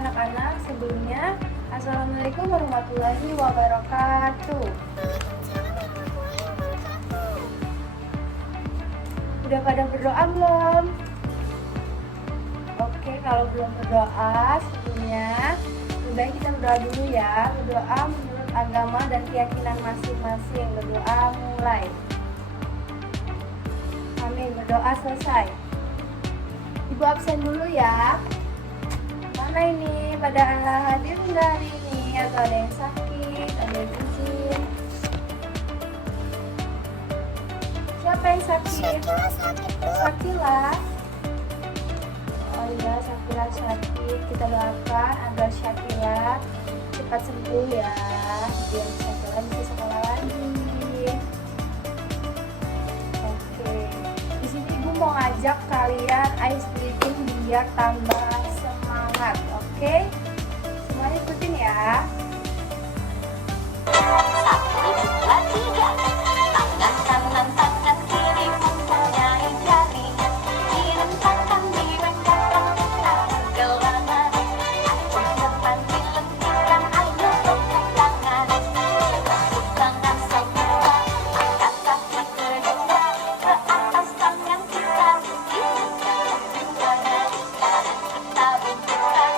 anak-anak, sebelumnya Assalamualaikum warahmatullahi wabarakatuh. Udah pada berdoa belum? Oke, kalau belum berdoa, sebelumnya lebih baik kita berdoa dulu ya. Berdoa menurut agama dan keyakinan masing-masing. Berdoa mulai. Amin, berdoa selesai. Ibu absen dulu ya. Mana ini? Pada hadir nggak hari ini? Atau ada yang sakit? Ada yang izin? Siapa yang sakit? Sakila. Oh iya, Sakila sakit. Kita doakan agar Sakila cepat sembuh ya, biar Sakila bisa sekolah lagi. Oke. Di sini Ibu mau ngajak kalian ice breathing biar tambah semangat. Oke? Semuanya ikutin ya. 1, 2, 3. Tangan kanan, tangan kiri mempunyai jari. Direntangkan, direnggakan, tangan ke lengan. Ajak depan dilentikan, ayo tepuk tangan. Tepuk tangan semua, angkat kaki kedua. Ke atas tangan kita, ditegakkan tangan. Kita bentukkan,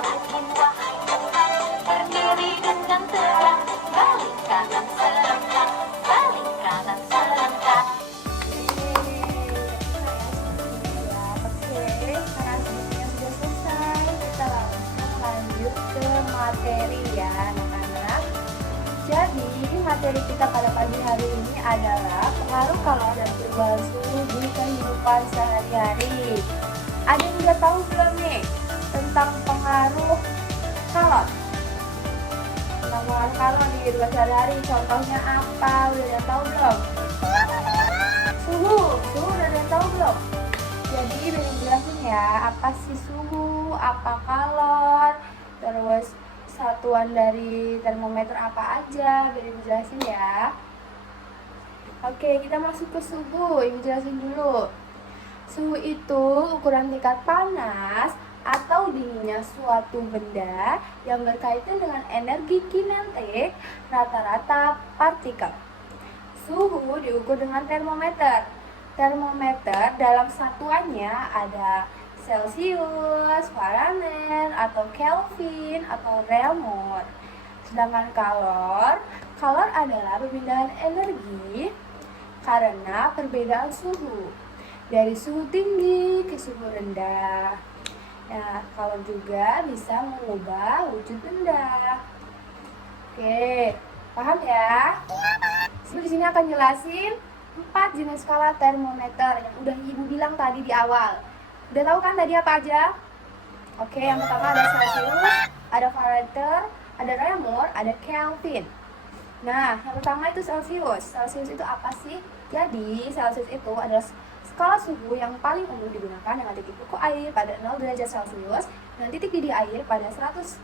angin wahai Tuhan. Berdiri dengan tegak, balik kanan selangkah, balik kanan selangkah. Oke, karena semuanya sudah selesai, kita langsung lanjut ke materi ya anak-anak. Jadi materi kita pada pagi hari ini adalah pengaruh kalor dan perubahan suhu di kehidupan sehari-hari. Ada yang udah tahu belum nih tentang pengaruh kalor? Tentang pengaruh kalor di kehidupan sehari-hari, contohnya apa? Udah ada yang tahu belum? Suhu udah ada yang tahu belum? Jadi Beni jelasin ya, apa sih suhu, apa kalor, terus satuan dari termometer apa aja, Beni jelasin ya. Oke, kita masuk ke suhu, Ibu jelasin dulu. Suhu itu ukuran tingkat panas atau dinginnya suatu benda yang berkaitan dengan energi kinetik rata-rata partikel. Suhu diukur dengan termometer. Termometer dalam satuannya ada Celsius, Fahrenheit, atau Kelvin, atau Reaumur. Sedangkan kalor adalah perpindahan energi karena perbedaan suhu dari suhu tinggi ke suhu rendah. Nah, kalor juga bisa mengubah wujud benda. Oke, paham ya? Di sini akan jelasin 4 jenis skala termometer yang udah Ibu bilang tadi di awal. Udah tahu kan tadi apa aja? Oke, yang pertama ada Celsius, ada Fahrenheit, ada Reaumur, ada Kelvin. Nah, yang pertama itu Celsius. Celsius itu apa sih? Jadi, Celsius itu adalah skala suhu yang paling umum digunakan dengan titik buku air pada 0 derajat Celsius dan titik didih air pada 100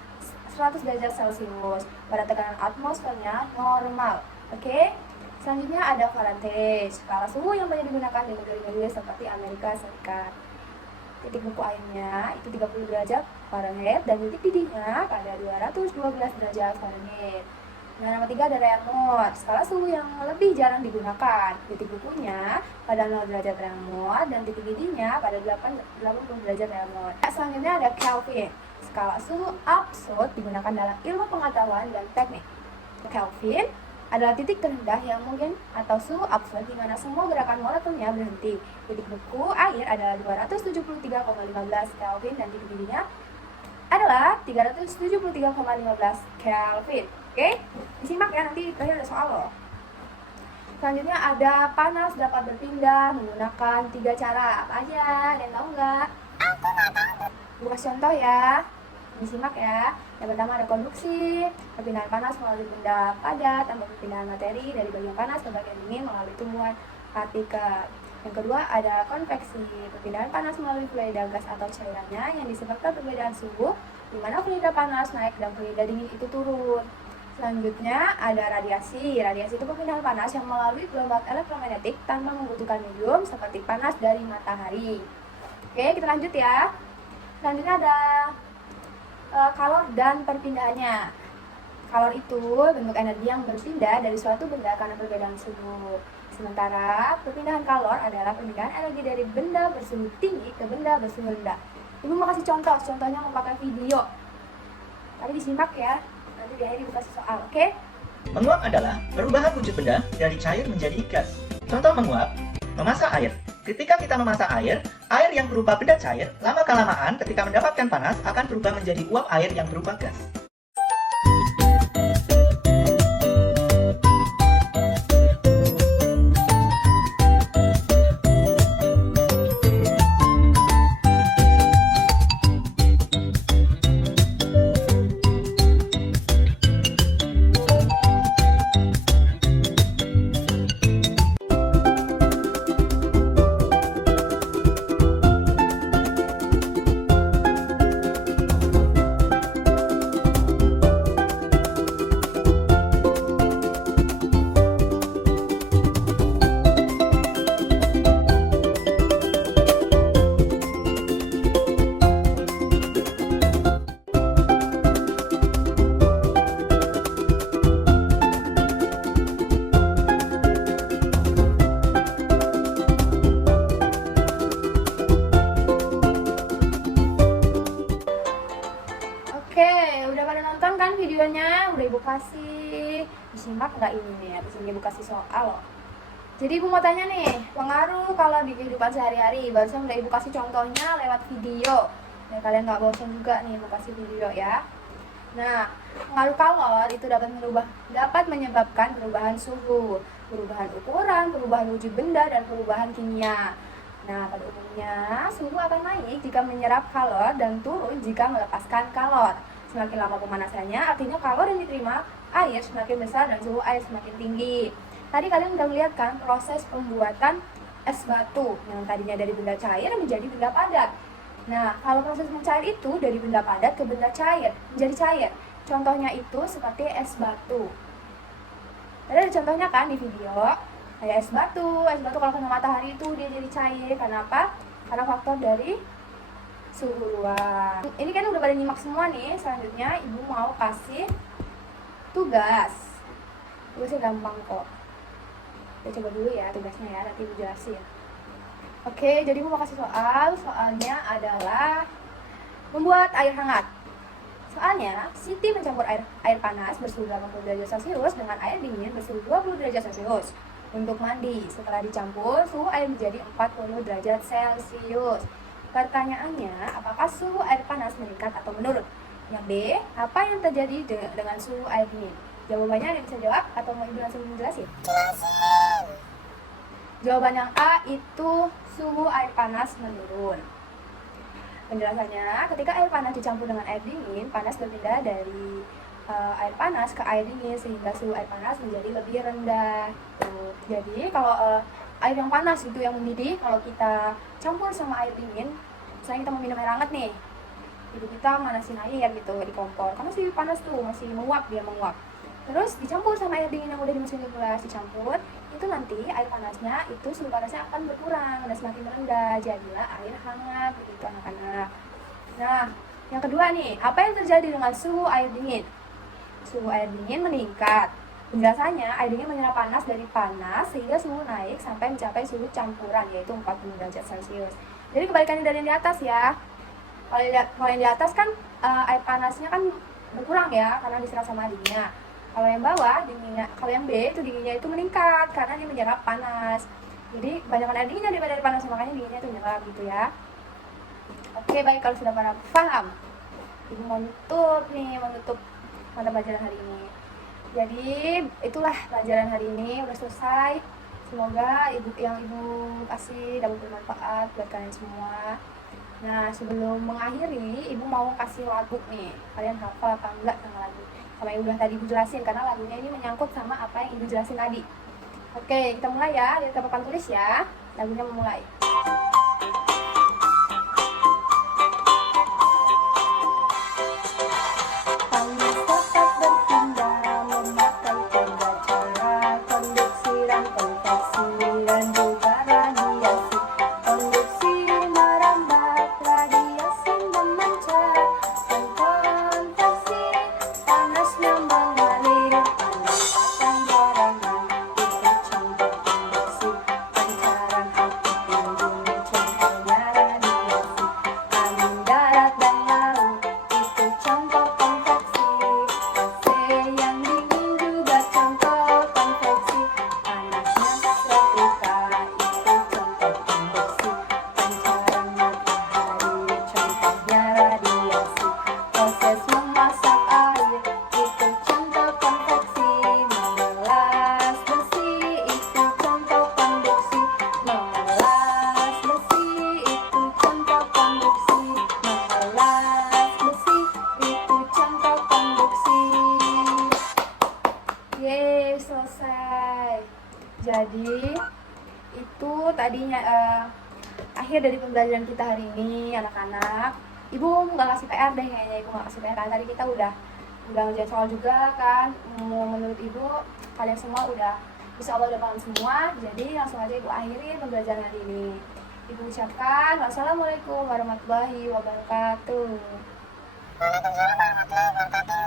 derajat Celsius pada tekanan atmosfernya normal. Oke? Selanjutnya ada Fahrenheit, skala suhu yang banyak digunakan di negara-negara seperti Amerika Serikat. Titik buku airnya itu 30 derajat Fahrenheit dan titik didihnya pada 212 derajat Fahrenheit. Nah, nomor 3 ada Reaumur, skala suhu yang lebih jarang digunakan. Titik bukunya pada 0 derajat Reaumur dan titik didihnya pada 80 derajat Reaumur. Selanjutnya ada Kelvin, skala suhu absolut digunakan dalam ilmu pengetahuan dan teknik. Kelvin adalah titik terendah yang mungkin atau suhu absolut di mana semua gerakan molekulnya berhenti. Titik beku air adalah 273,15 Kelvin dan titik didihnya adalah 373,15 Kelvin. Oke? Disimak ya, nanti terakhir ada soal loh. Selanjutnya ada panas dapat berpindah menggunakan 3 cara. Apa aja? Ada yang tahu nggak? Aku nggak tahu. Buka contoh ya. Disimak ya. Yang pertama ada konduksi, perpindahan panas melalui benda padat tanpa perpindahan materi dari bagian panas ke bagian dingin melalui tumbuhan partikel. Yang kedua ada konveksi, perpindahan panas melalui fluida gas atau cairannya yang disebabkan perbedaan suhu di mana fluida panas naik dan fluida dingin itu turun. Selanjutnya ada radiasi. Radiasi itu perpindahan panas yang melalui gelombang elektromagnetik tanpa membutuhkan medium seperti panas dari matahari. Oke, kita lanjut ya. Selanjutnya ada kalor dan perpindahannya. Kalor itu bentuk energi yang berpindah dari suatu benda karena perbedaan suhu. Sementara perpindahan kalor adalah perpindahan energi dari benda bersuhu tinggi ke benda bersuhu rendah. Ibu mau kasih contoh, contohnya mau pakai video. Tadi disimak ya, nanti di akhir ibu kasih soal, oke? Menguap adalah perubahan wujud benda dari cair menjadi gas. Contoh menguap, memasak air. Ketika kita memasak air, air yang berupa benda cair, lama-kelamaan ketika mendapatkan panas akan berubah menjadi uap air yang berupa gas. Oke, udah pada nonton kan videonya? Udah ibu kasih disimak nggak ini nih? Habis ini ibu kasih soal loh. Jadi ibu mau tanya nih, pengaruh kalau di kehidupan sehari-hari. Barusan udah ibu kasih contohnya lewat video. Ya kalian nggak bosan juga nih ibu kasih video ya. Nah, pengaruh kalor itu dapat menyebabkan perubahan suhu, perubahan ukuran, perubahan wujud benda, dan perubahan kimia. Nah, pada umumnya suhu akan naik jika menyerap kalor dan turun jika melepaskan kalor. Semakin lama pemanasannya, artinya kalor yang diterima air semakin besar dan suhu air semakin tinggi. Tadi kalian udah melihat kan proses pembuatan es batu yang tadinya dari benda cair menjadi benda padat. Nah, kalau proses mencair itu dari benda padat ke benda cair, menjadi cair. Contohnya itu seperti es batu. Tadi ada contohnya kan di video. Kayak es batu kalau kena matahari itu dia jadi cair. Karena apa? Karena faktor dari suhu ruang. Ini kan udah pada nyimak semua nih. Selanjutnya ibu mau kasih tugas. Tugasnya gampang kok. Kita coba dulu ya tugasnya ya, nanti ibu jelasin. Oke, jadi ibu mau kasih soal. Soalnya adalah membuat air hangat. Soalnya, Siti mencampur air panas bersuhu 80 derajat Celcius dengan air dingin bersuhu 20 derajat Celcius untuk mandi. Setelah dicampur, suhu air menjadi 40 derajat Celcius. Pertanyaannya, apakah suhu air panas meningkat atau menurun? Yang B, apa yang terjadi dengan suhu air dingin? Jawabannya ada yang bisa jawab atau mau ibu langsung menjelasin? Jawaban yang A itu suhu air panas menurun. Penjelasannya, ketika air panas dicampur dengan air dingin, panas berpindah dari air panas ke air dingin sehingga suhu air panas menjadi lebih rendah. Jadi kalau air yang panas itu yang mendidih, kalau kita campur sama air dingin, misalnya kita mau minum air hangat nih, jadi kita manasin air gitu di kompor, karena masih panas tuh, masih dia menguap. Terus dicampur sama air dingin yang udah dimasukin ke gelas, dicampur, itu nanti air panasnya itu suhu panasnya akan berkurang dan semakin rendah, jadilah air hangat begitu anak-anak. Nah, yang kedua nih, apa yang terjadi dengan suhu air dingin? Suhu air dingin meningkat. Penjelasannya, air dingin menyerap panas dari panas sehingga suhu naik sampai mencapai suhu campuran, yaitu 40 derajat Celcius. Jadi kebalikannya dari yang di atas ya. Kalau yang di atas kan air panasnya kan berkurang ya karena diserap sama dinginnya. Kalau yang bawah dinginnya, kalau yang B itu dinginnya itu meningkat karena dia menyerap panas. Jadi kebanyakan air dinginnya daripada air panas, makanya dinginnya itu menyerap gitu ya. Oke, baik, kalau sudah pada paham, ibu mau menutup mata pelajaran hari ini. Jadi itulah pelajaran hari ini udah selesai. Semoga ibu kasih dapat bermanfaat buat kalian semua. Nah, sebelum mengakhiri, ibu mau kasih lagu nih. Kalian hafal apa enggak sama lagu? Sama yang udah tadi ibu jelasin, karena lagunya ini menyangkut sama apa yang ibu jelasin tadi. Oke, kita mulai ya. Lihat ke papan tulis ya. Lagunya memulai. memasak air itu contoh konveksi, mengelas besi itu contoh konduksi, mengelas besi itu contoh konduksi, mengelas besi itu contoh konduksi. Yeay, selesai. Jadi itu tadinya akhir dari pembelajaran kita hari ini, anak-anak. Ibu nggak kasih PR deh kayaknya, ibu nggak kasih PR kan. Tadi kita udah ngerjain soal juga kan. Menurut ibu kalian semua udah insya Allah udah paham semua. Jadi langsung aja ibu akhiri pembelajaran hari ini. Ibu ucapkan wassalamualaikum warahmatullahi wabarakatuh. Waalaikumsalam warahmatullahi wabarakatuh.